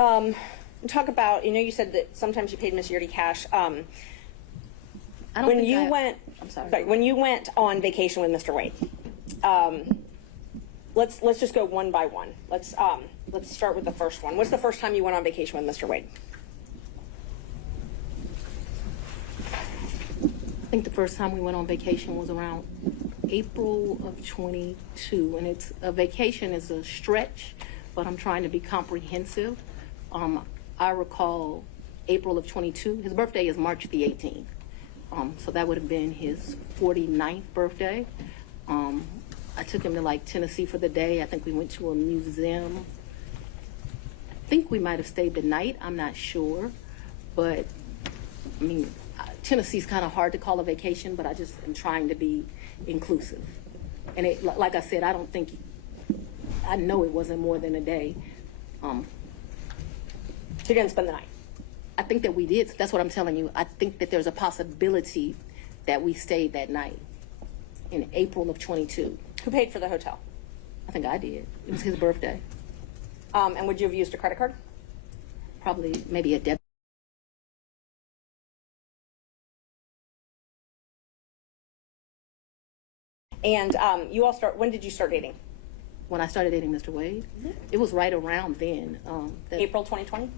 Talk about, you said that sometimes you paid Miss Yurdy cash. I don't When think you I- went, I'm sorry. when you went on vacation with Mr. Wade, let's just go one by one. Let's start with the first one. What's the first time you went on vacation with Mr. Wade? I think the first time we went on vacation was around April of 22, and it's a vacation is a stretch, but I'm trying to be comprehensive. I recall April of 22. His birthday is March the 18th, so that would have been his 49th birthday. I took him to like Tennessee for the day. I think we went to a museum. I think we might have stayed the night. I'm not sure, but I mean, Tennessee's kind of hard to call a vacation, but I just am trying to be inclusive. And it, like I said, I know it wasn't more than a day. So you didn't spend the night? I think that we did. That's what I'm telling you. I think that there's a possibility that we stayed that night in April of 22. Who paid for the hotel? I think I did. It was his birthday. And would you have used a credit card? Probably maybe a debit. And when did you start dating? When I started dating Mr. Wade, it was right around then. April 2020?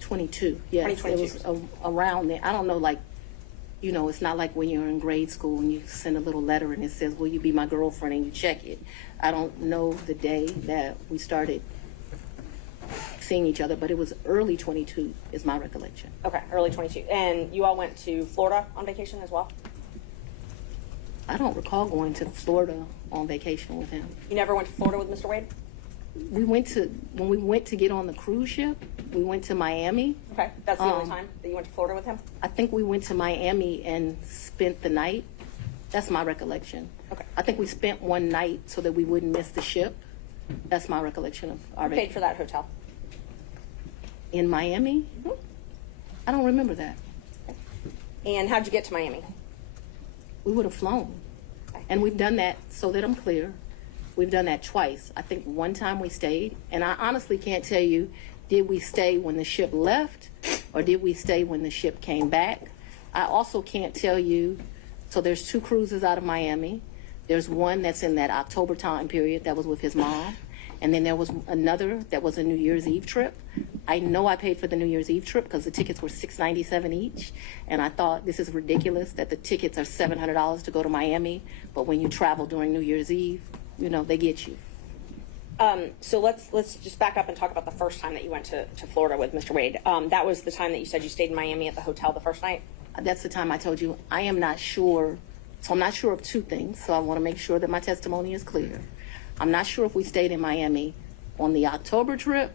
22, yes. 2022. It was around then. I don't know, like, it's not like when you're in grade school and you send a little letter and it says, will you be my girlfriend, and you check it. I don't know the day that we started seeing each other, but it was early 22 is my recollection. Okay, early 22. And you all went to Florida on vacation as well? I don't recall going to Florida on vacation with him. You never went to Florida with Mr. Wade? When we went to get on the cruise ship, we went to Miami. Okay, that's the only time that you went to Florida with him? I think we went to Miami and spent the night. That's my recollection. Okay. I think we spent one night so that we wouldn't miss the ship. That's my recollection of our Who paid for that hotel? In Miami? Mm-hmm. I don't remember that. And how'd you get to Miami? We would have flown. Okay. And we've done that, so that I'm clear, we've done that twice. I think one time we stayed, and I honestly can't tell you, did we stay when the ship left or did we stay when the ship came back? I also can't tell you, so there's 2 cruises out of Miami. There's one that's in that October time period that was with his mom. And then there was another that was a New Year's Eve trip. I know I paid for the New Year's Eve trip because the tickets were $697 each. And I thought, this is ridiculous that the tickets are $700 to go to Miami. But when you travel during New Year's Eve, they get you. So let's just back up and talk about the first time that you went to Florida with Mr. Wade. That was the time that you said you stayed in Miami at the hotel the first night? That's the time I told you I am not sure. So I'm not sure of 2 things. So I want to make sure that my testimony is clear. I'm not sure if we stayed in Miami on the October trip.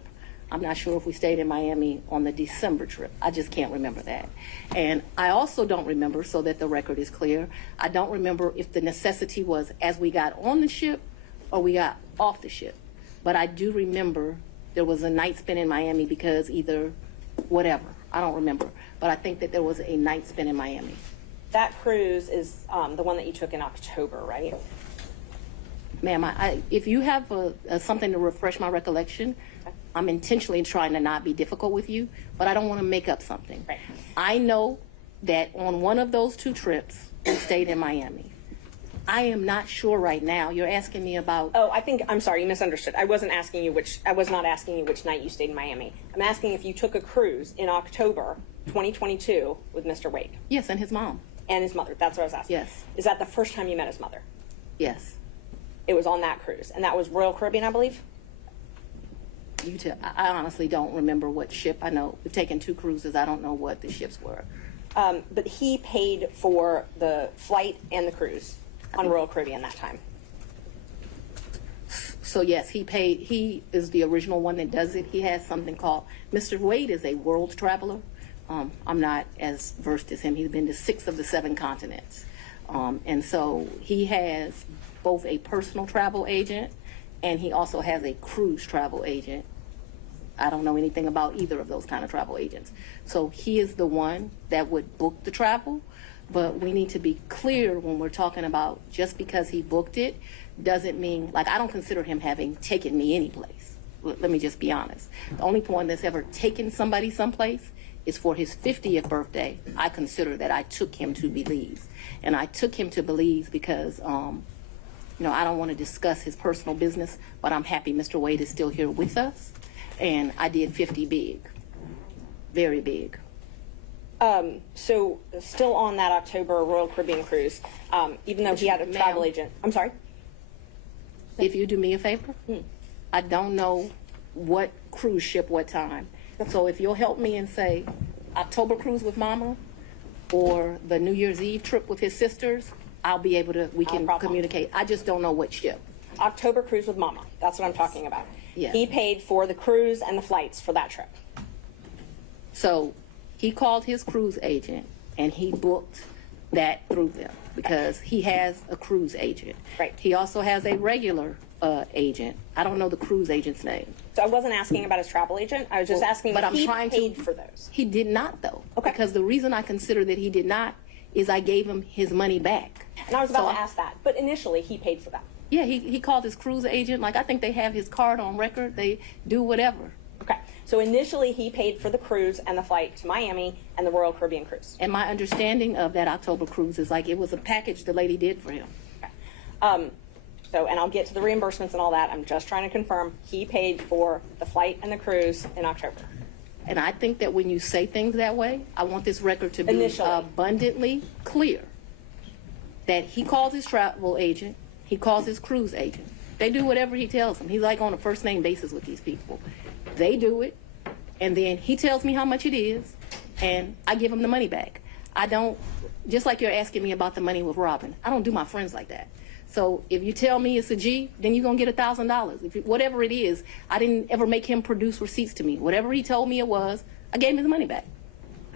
I'm not sure if we stayed in Miami on the December trip. I just can't remember that. And I also don't remember, so that the record is clear, I don't remember if the necessity was as we got on the ship or we got off the ship. But I do remember there was a night spent in Miami because either whatever. I don't remember. But I think that there was a night spent in Miami. That cruise is the one that you took in October, right? Ma'am, if you have something to refresh my recollection, okay. I'm intentionally trying to not be difficult with you, but I don't want to make up something. Right. I know that on one of those 2 trips, we stayed in Miami. I am not sure right now. You're asking me about... Oh, I'm sorry, you misunderstood. I was not asking you which night you stayed in Miami. I'm asking if you took a cruise in October 2022 with Mr. Wade. Yes, and his mom. And his mother. That's what I was asking. Yes. Is that the first time you met his mother? Yes. It was on that cruise, and that was Royal Caribbean, I believe? I honestly don't remember what ship. I know we've taken 2 cruises. I don't know what the ships were. But he paid for the flight and the cruise on Royal Caribbean that time. So yes, he paid. He is the original one that does it. He has something called, Mr. Wade is a world traveler. I'm not as versed as him. He's been to 6 of the 7 continents. And so he has both a personal travel agent and he also has a cruise travel agent. I don't know anything about either of those kind of travel agents. So he is the one that would book the travel, but we need to be clear when we're talking about just because he booked it doesn't mean, like, I don't consider him having taken me any place. let me just be honest. The only one that's ever taken somebody someplace is for his 50th birthday. I consider that I took him to Belize. And I took him to Belize because, I don't want to discuss his personal business, but I'm happy Mr. Wade is still here with us. And I did 50 big, very big. So still on that October Royal Caribbean cruise, even though he had a travel agent. I'm sorry? If you do me a favor, I don't know what cruise ship, what time. So if you'll help me and say October cruise with Mama or the New Year's Eve trip with his sisters, I'll be able to, we can communicate. I just don't know what ship. October cruise with Mama. That's what I'm talking about. Yeah. He paid for the cruise and the flights for that trip. So he called his cruise agent and he booked that through them because he has a cruise agent. Right. He also has a regular agent. I don't know the cruise agent's name. So I wasn't asking about his travel agent. I was just asking but if I'm he trying paid to, for those. He did not, though. Okay. Because the reason I consider that he did not is I gave him his money back. And I was about to ask that. But initially, he paid for that. Yeah, he called his cruise agent. Like, I think they have his card on record. They do whatever. Okay. So initially, he paid for the cruise and the flight to Miami and the Royal Caribbean cruise. And my understanding of that October cruise is like it was a package the lady did for him. Okay. And I'll get to the reimbursements and all that. I'm just trying to confirm he paid for the flight and the cruise in October. And I think that when you say things that way, I want this record to be Initially. abundantly clear that he calls his travel agent, he calls his cruise agent. They do whatever he tells them. He's like on a first name basis with these people. They do it, and then he tells me how much it is, and I give him the money back. I don't, just like you're asking me about the money with Robin, I don't do my friends like that. So if you tell me it's a G, then you're going to get $1,000. Whatever it is, I didn't ever make him produce receipts to me. Whatever he told me it was, I gave him his money back.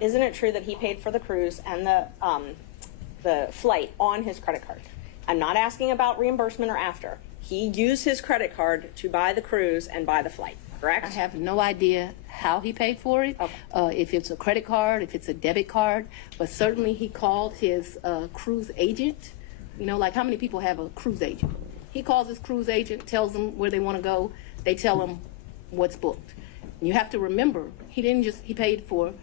Isn't it true that he paid for the cruise and the flight on his credit card? I'm not asking about reimbursement or after. He used his credit card to buy the cruise and buy the flight, correct? I have no idea how he paid for it, if it's a credit card, if it's a debit card, but certainly he called his cruise agent. You know, like how many people have a cruise agent? He calls his cruise agent, tells them where they want to go. They tell him what's booked. And you have to remember, he paid for,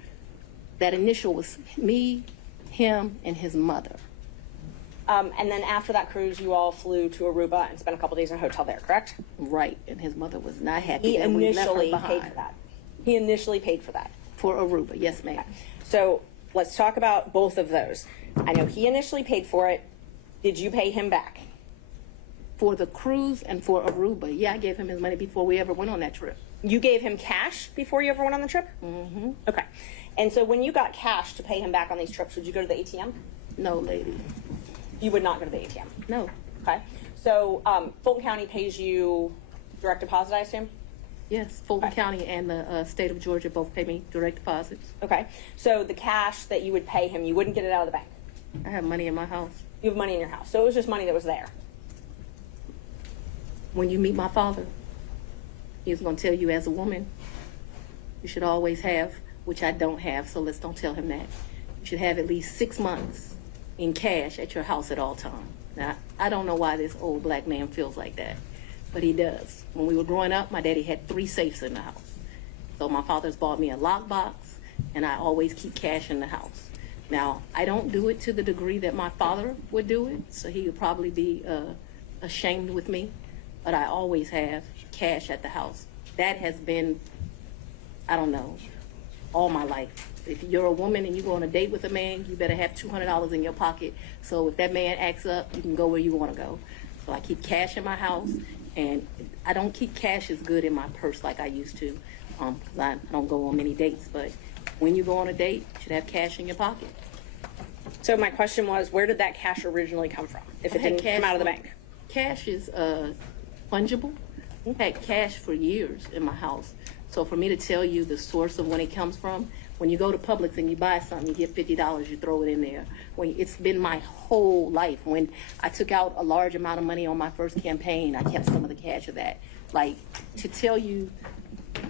that initial was me, him, and his mother. And then after that cruise, you all flew to Aruba and spent a couple days in a hotel there, correct? Right, and his mother was not happy He that we left her initially behind. paid for that. He initially paid for that. For Aruba, yes, ma'am. So let's talk about both of those. I know he initially paid for it. Did you pay him back? For the cruise and for Aruba, yeah, I gave him his money before we ever went on that trip. You gave him cash before you ever went on the trip? Mm-hmm. Okay. And so when you got cash to pay him back on these trips, would you go to the ATM? No, lady. You would not go to the ATM? No. Okay. So Fulton County pays you direct deposit, I assume? Yes, Fulton County and the state of Georgia both pay me direct deposits. Okay. So the cash that you would pay him, you wouldn't get it out of the bank? I have money in my house. You have money in your house. So it was just money that was there. When you meet my father, he's going to tell you as a woman, you should always have, which I don't have, so let's don't tell him that. You should have at least 6 months in cash at your house at all times. Now, I don't know why this old black man feels like that, but he does. When we were growing up, my daddy had 3 safes in the house. So my father's bought me a lockbox, and I always keep cash in the house. Now, I don't do it to the degree that my father would do it, so he would probably be ashamed with me, but I always have cash at the house. That has been, I don't know, all my life. If you're a woman and you go on a date with a man, you better have $200 in your pocket, so if that man acts up, you can go where you want to go. So I keep cash in my house, and I don't keep cash as good in my purse like I used to, because I don't go on many dates, but when you go on a date, you should have cash in your pocket. So my question was, where did that cash originally come from, if it didn't come out of the bank? Cash is fungible. I've had cash for years in my house. So for me to tell you the source of when it comes from, when you go to Publix and you buy something, you get $50, you throw it in there. It's been my whole life. When I took out a large amount of money on my first campaign, I kept some of the cash of that. Like, to tell you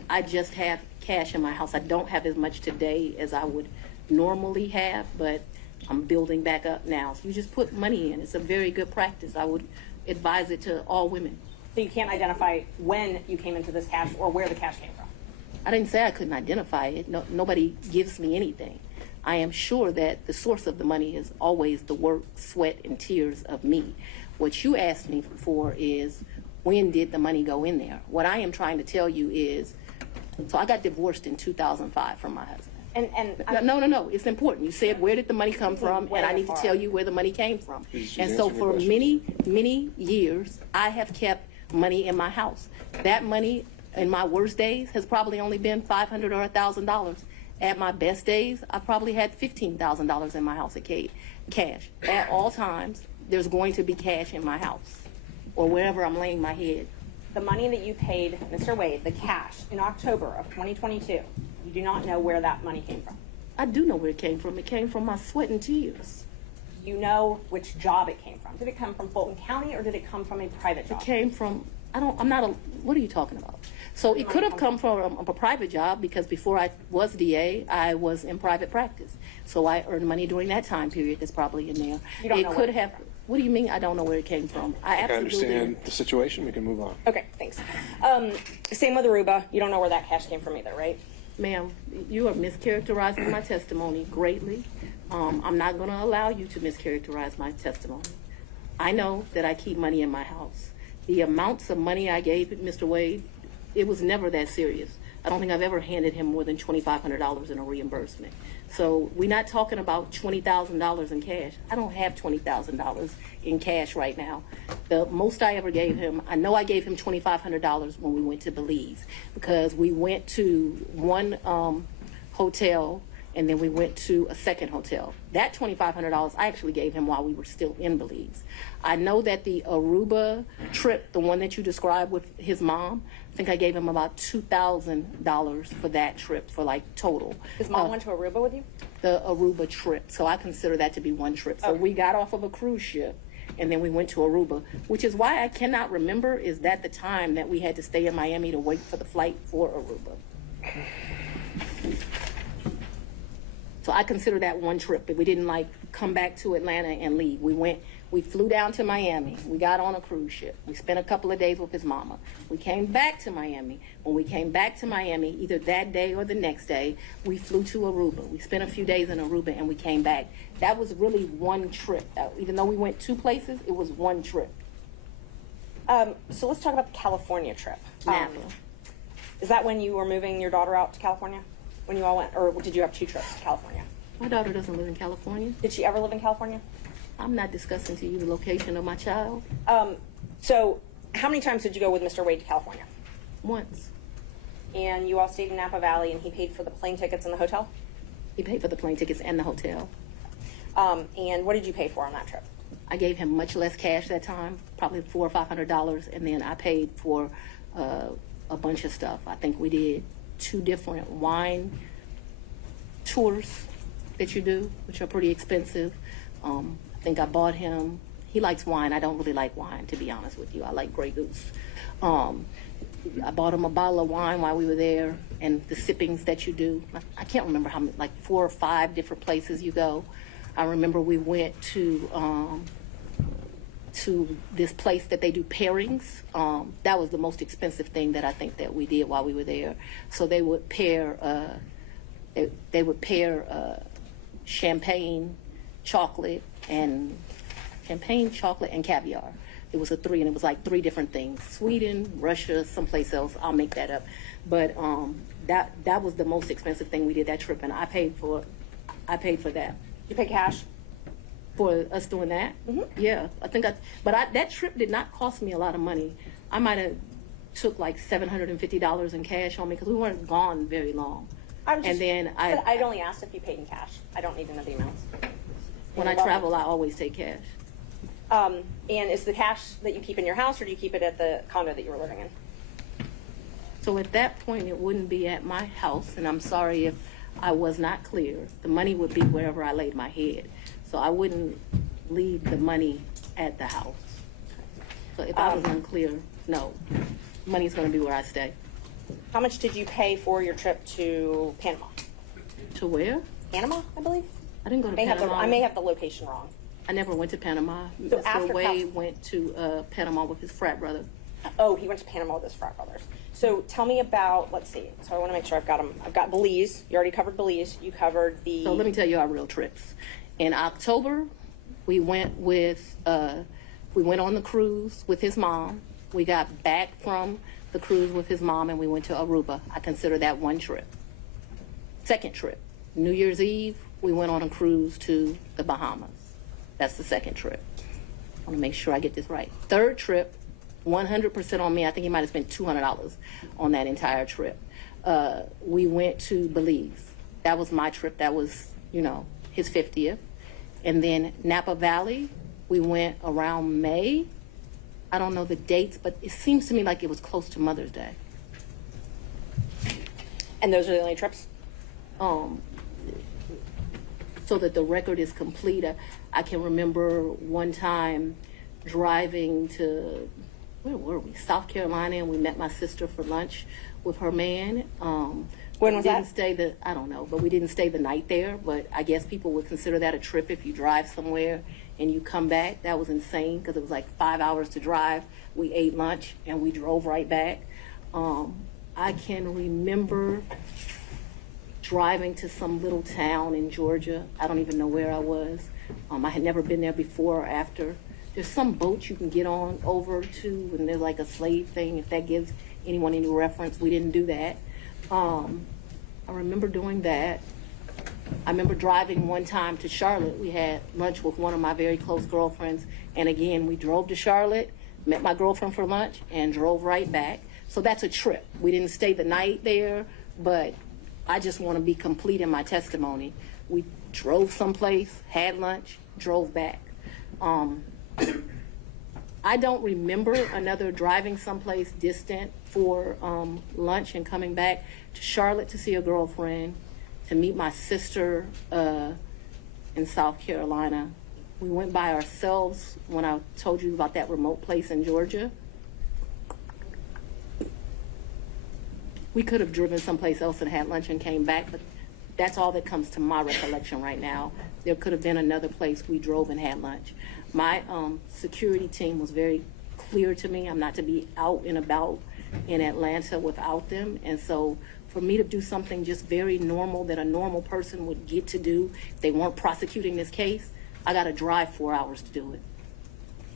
I just have cash in my house. I don't have as much today as I would normally have, but I'm building back up now. So you just put money in. It's a very good practice. I would advise it to all women. So you can't identify when you came into this cash or where the cash came from? I didn't say I couldn't identify it. No, nobody gives me anything. I am sure that the source of the money is always the work, sweat, and tears of me. What you asked me for is, when did the money go in there? What I am trying to tell you is, so I got divorced in 2005 from my husband. No, it's important. You said, where did the money come from? And I need to tell you where the money came from. And so for many, many years, I have kept money in my house. That money in my worst days has probably only been $500 or $1,000. At my best days, I probably had $15,000 in my house at cash. At all times, there's going to be cash in my house or wherever I'm laying my head. The money that you paid Mr. Wade, the cash, in October of 2022, you do not know where that money came from. I do know where it came from. It came from my sweat and tears. You know which job it came from. Did it come from Fulton County or did it come from a private job? It came from, what are you talking about? So it could have come from a private job because before I was DA, I was in private practice. So I earned money during that time period that's probably in there. You don't know It where could it came have, from. what do you mean I don't know where it came from? I I absolutely understand the situation. We can move on. Okay, thanks. Same with Aruba. You don't know where that cash came from either, right? Ma'am, you are mischaracterizing my testimony greatly. I'm not going to allow you to mischaracterize my testimony. I know that I keep money in my house. The amounts of money I gave Mr. Wade, it was never that serious. I don't think I've ever handed him more than $2,500 in a reimbursement. So we're not talking about $20,000 in cash. I don't have $20,000 in cash right now. The most I ever gave him, I know I gave him $2,500 when we went to Belize because we went to one hotel and then we went to a second hotel. That $2,500 I actually gave him while we were still in Belize. I know that the Aruba trip, the one that you described with his mom, I think I gave him about $2,000 for that trip for like total. His mom went to Aruba with you? The Aruba trip. So I consider that to be one trip. So we got off of a cruise ship and then we went to Aruba, which is why I cannot remember is that the time that we had to stay in Miami to wait for the flight for Aruba. So I consider that one trip, but we didn't like come back to Atlanta and leave. We flew down to Miami. We got on a cruise ship. We spent a couple of days with his mama. We came back to Miami. When we came back to Miami, either that day or the next day, we flew to Aruba. We spent a few days in Aruba and we came back. That was really one trip. Even though we went two places, it was one trip. So let's talk about the California trip. Napa. Is that when you were moving your daughter out to California? When you all went, or did you have two trips to California? My daughter doesn't live in California. Did she ever live in California? I'm not discussing to you the location of my child. So how many times did you go with Mr. Wade to California? Once. And you all stayed in Napa Valley and he paid for the plane tickets and the hotel? He paid for the plane tickets and the hotel. And what did you pay for on that trip? I gave him much less cash that time, probably $400 or $500, and then I paid for a bunch of stuff. I think we did 2 different wine tours that you do, which are pretty expensive. I think I bought him, he likes wine. I don't really like wine, to be honest with you. I like Grey Goose. I bought him a bottle of wine while we were there, and the sippings that you do. I can't remember how many, like 4 or 5 different places you go. I remember we went to this place that they do pairings. That was the most expensive thing that I think that we did while we were there. So they would pair, champagne, chocolate, and caviar. It was a 3, and it was like 3 different things: Sweden, Russia, someplace else. I'll make that up, but that was the most expensive thing we did that trip, and I paid for that. You pay cash? For us doing that? Mm-hmm. Yeah, I think that trip did not cost me a lot of money. I might have took like $750 in cash on me because we weren't gone very long. I'd only asked if you paid in cash. I don't need to know the amounts. When I travel, I always take cash. And is the cash that you keep in your house, or do you keep it at the condo that you were living in? So at that point, it wouldn't be at my house, and I'm sorry if I was not clear. The money would be wherever I laid my head. So I wouldn't leave the money at the house. So if I was unclear, no. Money's going to be where I stay. How much did you pay for your trip to Panama? To where? Panama, I believe? I didn't go to Panama. I may have the location wrong. I never went to Panama. So Mr. after Wade went to Panama with his frat brother. Oh, he went to Panama with his frat brothers. So tell me about, let's see. So I want to make sure I've got them. I've got Belize. You already covered Belize. You covered the. So let me tell you our real trips. In October, we went with we went on the cruise with his mom. We got back from the cruise with his mom, and we went to Aruba. I consider that one trip. Second trip, New Year's Eve, we went on a cruise to the Bahamas. That's the second trip. I want to make sure I get this right. Third trip, 100% on me. I think he might have spent $200 on that entire trip. We went to Belize. That was my trip. That was, his 50th. And then Napa Valley, we went around May. I don't know the dates, but it seems to me like it was close to Mother's Day. And those are the only trips? So that the record is complete, I can remember one time driving to, where were we? South Carolina, and we met my sister for lunch with her man. When was that? I don't know, but we didn't stay the night there. But I guess people would consider that a trip if you drive somewhere and you come back. That was insane because it was like 5 hours to drive. We ate lunch and we drove right back. I can remember driving to some little town in Georgia. I don't even know where I was. I had never been there before or after. There's some boat you can get on over to, and there's like a slave thing, if that gives anyone any reference. We didn't do that. I remember doing that. I remember driving one time to Charlotte. We had lunch with one of my very close girlfriends, and again, we drove to Charlotte, met my girlfriend for lunch, and drove right back. So that's a trip. We didn't stay the night there, but I just want to be complete in my testimony. We drove someplace, had lunch, drove back. I don't remember another driving someplace distant for lunch and coming back to Charlotte to see a girlfriend, to meet my sister in South Carolina. We went by ourselves when I told you about that remote place in Georgia. We could have driven someplace else and had lunch and came back, but that's all that comes to my recollection right now. There could have been another place we drove and had lunch. My security team was very clear to me. I'm not to be out and about in Atlanta without them. And so for me to do something just very normal that a normal person would get to do if they weren't prosecuting this case, I got to drive 4 hours to do it.